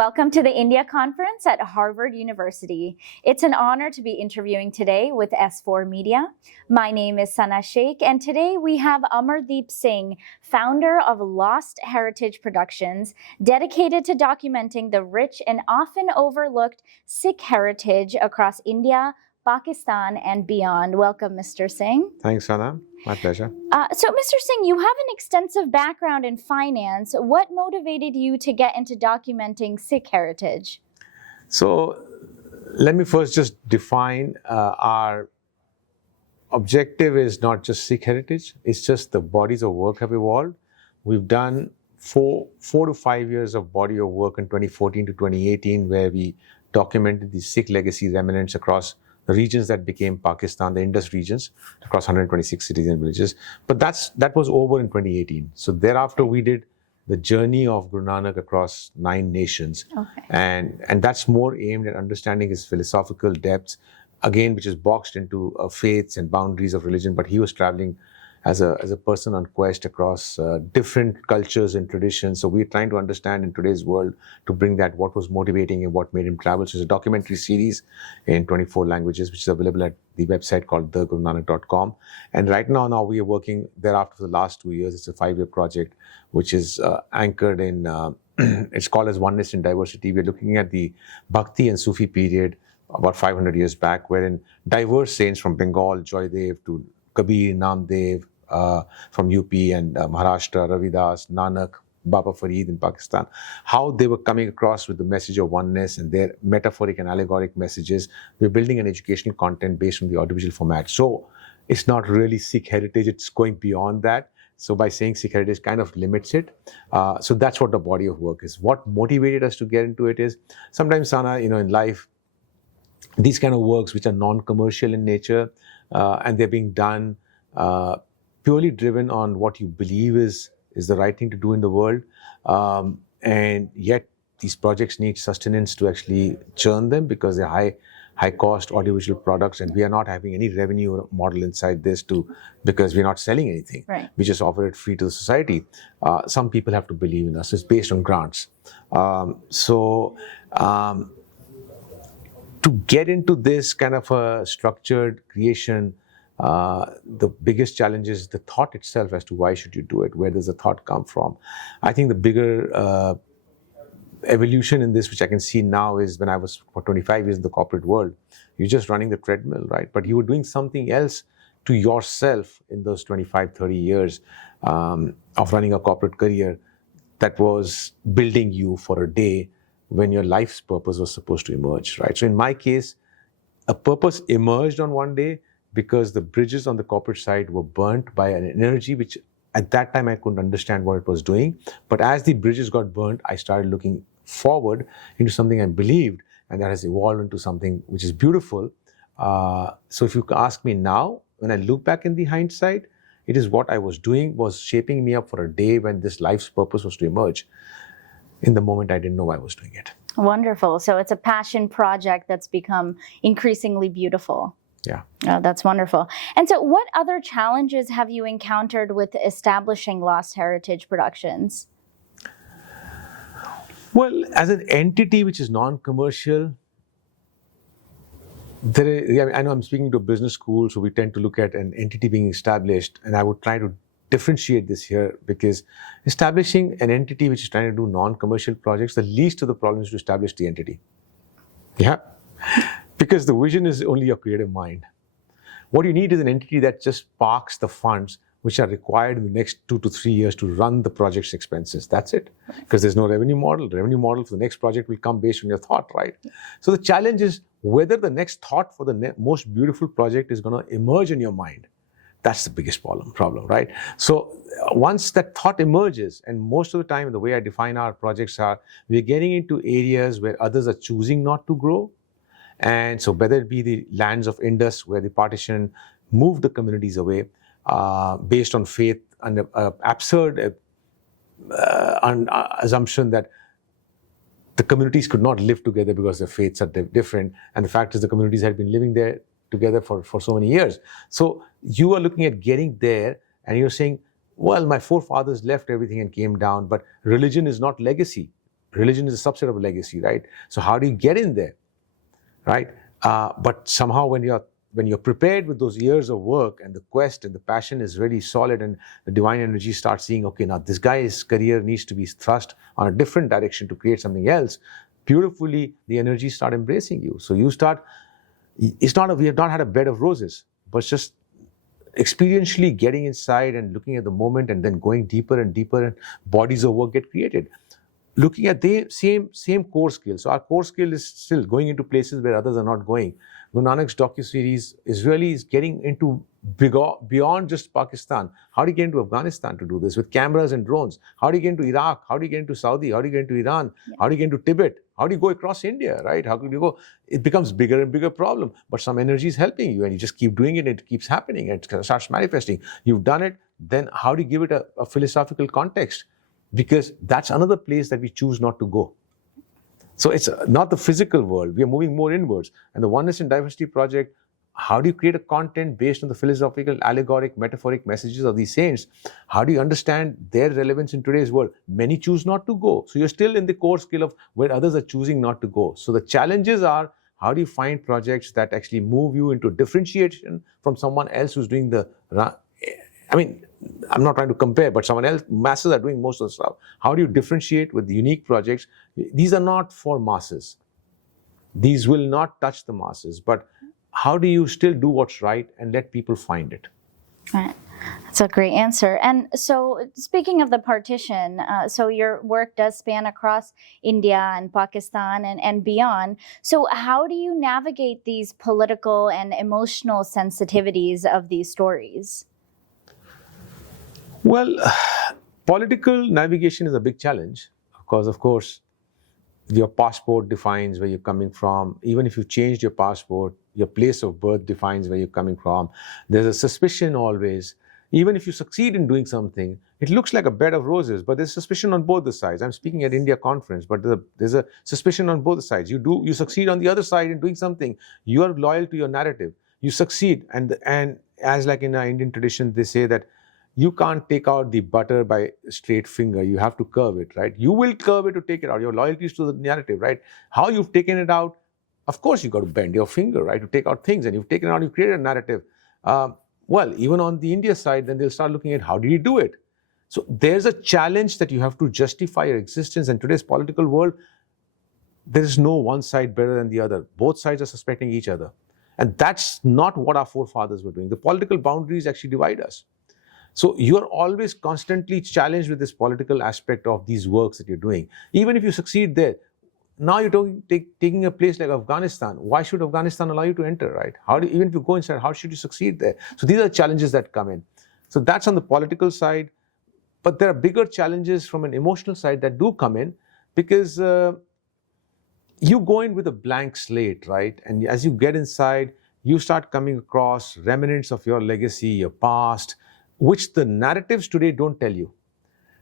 Welcome to the India Conference at Harvard University. It's an honor to be interviewing today with S4 Media. My name is Sana Sheikh, and today we have Amardeep Singh, founder of Lost Heritage Productions, dedicated to documenting the rich and often overlooked Sikh heritage across India, Pakistan, and beyond. Welcome, Mr. Singh. Thanks, Sana. My pleasure. So, Mr. Singh, you have an extensive background in finance. What motivated you to get into documenting Sikh heritage? So, let me first just define our objective is not just Sikh heritage. It's just the bodies of work have evolved. We've done four to 5 years of body of work in 2014 to 2018, where we documented the Sikh legacy remnants across the regions that became Pakistan, the Indus regions, across 126 cities and villages. But that was over in 2018. So thereafter, we did the journey of Guru Nanak across 9 nations. Okay. And that's more aimed at understanding his philosophical depths, again, which is boxed into faiths and boundaries of religion. But he was traveling as a person on quest across different cultures and traditions. So we're trying to understand in today's world to bring that, what was motivating and what made him travel. So it's a documentary series in 24 languages, which is available at the website called thegurunanak.com. And right now we are working thereafter for the last 2 years. It's a 5-year project, which is anchored in, it's called as Oneness in Diversity. We're looking at the Bhakti and Sufi period about 500 years back, wherein diverse saints from Bengal, Joydev, to Kabir, Namdev, from UP and Maharashtra, Ravidas, Nanak, Baba Farid in Pakistan, how they were coming across with the message of oneness and their metaphoric and allegoric messages. We're building an educational content based on the audiovisual format. So it's not really Sikh heritage, it's going beyond that. So by saying Sikh heritage kind of limits it. So that's what the body of work is. What motivated us to get into it is, sometimes, Sana, in life, these kind of works which are non-commercial in nature, and they're being done purely driven on what you believe is the right thing to do in the world. And yet these projects need sustenance to actually churn them, because they're high cost audiovisual products, and we are not having any revenue model inside this because we're not selling anything. Right. We just offer it free to the society. Some people have to believe in us. It's based on grants. To get into this kind of a structured creation, the biggest challenge is the thought itself as to why should you do it? Where does the thought come from? I think the bigger evolution in this, which I can see now, is when I was for 25 years in the corporate world, you're just running the treadmill, right? But you were doing something else to yourself in those 25, 30 years of running a corporate career that was building you for a day when your life's purpose was supposed to emerge, right? So in my case, a purpose emerged on one day because the bridges on the corporate side were burnt by an energy which at that time I couldn't understand what it was doing. But as the bridges got burnt, I started looking forward into something I believed, and that has evolved into something which is beautiful. So if you ask me now, when I look back in the hindsight, it is what I was doing was shaping me up for a day when this life's purpose was to emerge. In the moment, I didn't know I was doing it. Wonderful. So it's a passion project that's become increasingly beautiful. Yeah. Oh, that's wonderful. And so what other challenges have you encountered with establishing Lost Heritage Productions? Well, as an entity which is non-commercial, I know I'm speaking to a business school, so we tend to look at an entity being established, and I would try to differentiate this here, because establishing an entity which is trying to do non-commercial projects, the least of the problems is to establish the entity. Yeah. Because the vision is only your creative mind. What you need is an entity that just parks the funds which are required in the next 2 to 3 years to run the project's expenses. That's it. Because there's no revenue model. The revenue model for the next project will come based on your thought, right? So the challenge is whether the next thought for the most beautiful project is going to emerge in your mind. That's the biggest problem, right? So once that thought emerges, and most of the time the way I define our projects are, we're getting into areas where others are choosing not to grow. And so whether it be the lands of Indus, where the partition moved the communities away based on faith and absurd assumption that the communities could not live together because their faiths are different. And the fact is the communities had been living there together for so many years. So you are looking at getting there and you're saying, well, my forefathers left everything and came down, but religion is not legacy. religion is a subset of a legacy, right? So how do you get in there, right? But somehow when you're prepared with those years of work and the quest and the passion is really solid and the divine energy starts seeing, okay, now this guy's career needs to be thrust on a different direction to create something else, beautifully the energy start embracing you. So you start, we have not had a bed of roses, but it's just experientially getting inside and looking at the moment and then going deeper and deeper, and bodies of work get created. Looking at the same core skill. So our core skill is still going into places where others are not going. Guru Nanak's docuseries is getting into beyond just Pakistan. How do you get into Afghanistan to do this with cameras and drones? How do you get into Iraq? How do you get into Saudi? How do you get into Iran? Yeah. How do you get into Tibet? How do you go across India, right? How could you go? It becomes bigger and bigger problem, but some energy is helping you and you just keep doing it. It keeps happening and it starts manifesting. You've done it. Then how do you give it a philosophical context? Because that's another place that we choose not to go. So it's not the physical world. We are moving more inwards. And the Oneness and Diversity Project, how do you create a content based on the philosophical, allegoric, metaphoric messages of these saints? How do you understand their relevance in today's world? Many choose not to go. So you're still in the core skill of where others are choosing not to go. So the challenges are, how do you find projects that actually move you into differentiation from someone else who's doing I'm not trying to compare, but someone else, masses are doing most of the stuff. How do you differentiate with unique projects? These are not for masses. These will not touch the masses, but how do you still do what's right and let people find it? Right. That's a great answer. And so speaking of the partition, so your work does span across India and Pakistan and beyond. So how do you navigate these political and emotional sensitivities of these stories? Well, political navigation is a big challenge because, of course, your passport defines where you're coming from. Even if you changed your passport, your place of birth defines where you're coming from. There's a suspicion always. Even if you succeed in doing something, it looks like a bed of roses, but there's suspicion on both the sides. I'm speaking at India conference, but there's a suspicion on both sides. You succeed on the other side in doing something. You are loyal to your narrative. You succeed, and as like in our Indian tradition, they say that you can't take out the butter by a straight finger. You have to curve it, right? You will curve it to take it out. Your loyalty is to the narrative, right? How you've taken it out, of course, you've got to bend your finger, right, to take out things. And you've taken it out, you've created a narrative. Well, even on the India side, then they'll start looking at how did you do it? So there's a challenge that you have to justify your existence. And today's political world, there is no one side better than the other. Both sides are suspecting each other. And that's not what our forefathers were doing. The political boundaries actually divide us. So you're always constantly challenged with this political aspect of these works that you're doing. Even if you succeed there, now you're taking a place like Afghanistan. Why should Afghanistan allow you to enter, right? Even if you go inside, how should you succeed there? So these are challenges that come in. So that's on the political side. But there are bigger challenges from an emotional side that do come in because you go in with a blank slate, right? And as you get inside, you start coming across remnants of your legacy, your past, which the narratives today don't tell you.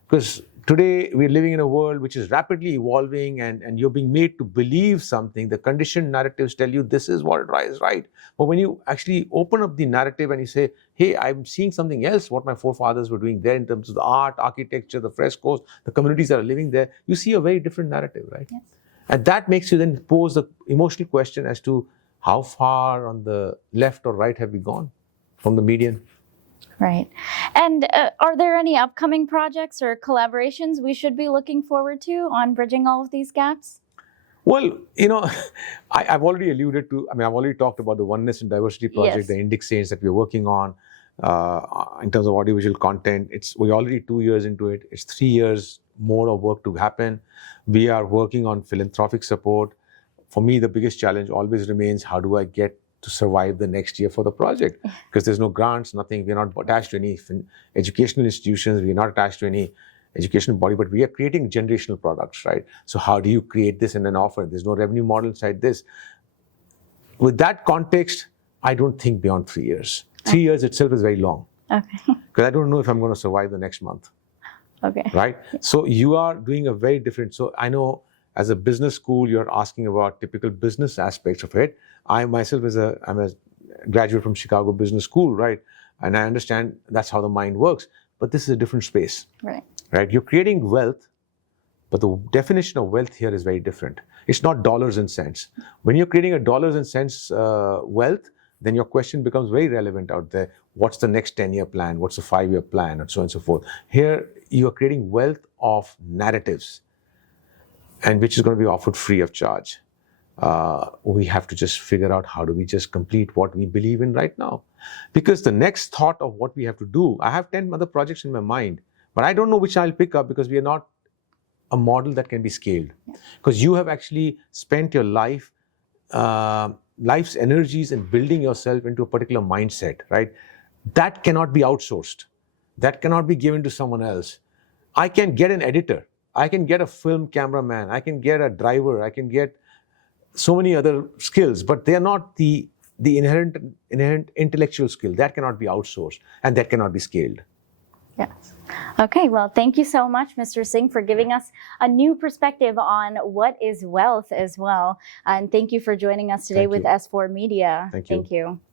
Because today we're living in a world which is rapidly evolving and you're being made to believe something. The conditioned narratives tell you this is what is right. But when you actually open up the narrative and you say, hey, I'm seeing something else, what my forefathers were doing there in terms of the art, architecture, the frescoes, the communities that are living there, you see a very different narrative, right? Yes. And that makes you then pose the emotional question as to how far on the left or right have we gone from the median? Right. And are there any upcoming projects or collaborations we should be looking forward to on bridging all of these gaps? Well, I've already alluded to, I've already talked about the Oneness and Diversity Project, yes, the Indic Saints that we're working on in terms of audiovisual content. We're already 2 years into it. It's 3 years more of work to happen. We are working on philanthropic support. For me, the biggest challenge always remains, how do I get to survive the next year for the project? Because there's no grants, nothing. We're not attached to any educational institutions. We're not attached to any educational body, but we are creating generational products, right? So how do you create this and then offer? There's no revenue model inside this. With that context, I don't think beyond 3 years. 3 years itself is very long. Okay. Because I don't know if I'm going to survive the next month. Okay. Right? So you are doing a very different, so I know as a business school, you're asking about typical business aspects of it. I myself I'm a graduate from Chicago Business School, right? And I understand that's how the mind works. But this is a different space, right? You're creating wealth But the definition of wealth here is very different. It's not dollars and cents. When you're creating a dollars and cents wealth, then your question becomes very relevant out there. What's the next 10-year plan? What's the 5-year plan? And so on and so forth. Here, you are creating wealth of narratives, and which is going to be offered free of charge. We have to just figure out how do we just complete what we believe in right now. Because the next thought of what we have to do, I have 10 other projects in my mind, but I don't know which I'll pick up because we are not a model that can be scaled. Because you have actually spent your life's energies in building yourself into a particular mindset, right? That cannot be outsourced. That cannot be given to someone else. I can get an editor. I can get a film cameraman. I can get a driver. I can get so many other skills, but they are not the inherent intellectual skill. That cannot be outsourced, and that cannot be scaled. Yes. Okay, well, thank you so much, Mr. Singh, for giving us a new perspective on what is wealth as well. And thank you for joining us today with S4 Media. Thank you. Thank you.